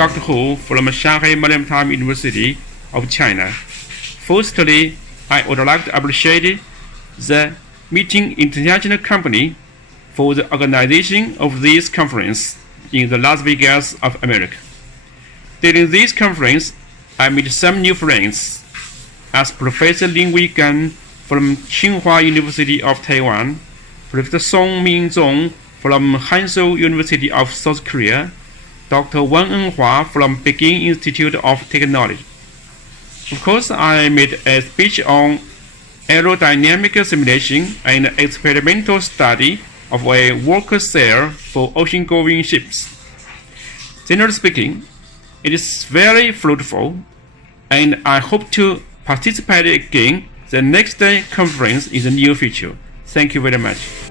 Dr. Hu from Shanghai Maritime University of China. Firstly, I would like to appreciate the Meetings International Company for the organization of this conference in the Las Vegas of America. During this conference, I met some new friends, as Professor Lin Wei Gan from Tsinghua University of Taiwan, Professor Song Min-zong from Hangzhou University of South Korea, Dr. Wang En-hua from Peking Institute of Technology. Of course, I made a speech on aerodynamic simulation and experimental study of a worker cell for ocean-going ships. Generally speaking, it is very fruitful, and I hope to participate again the next day conference in the near future. Thank you very much.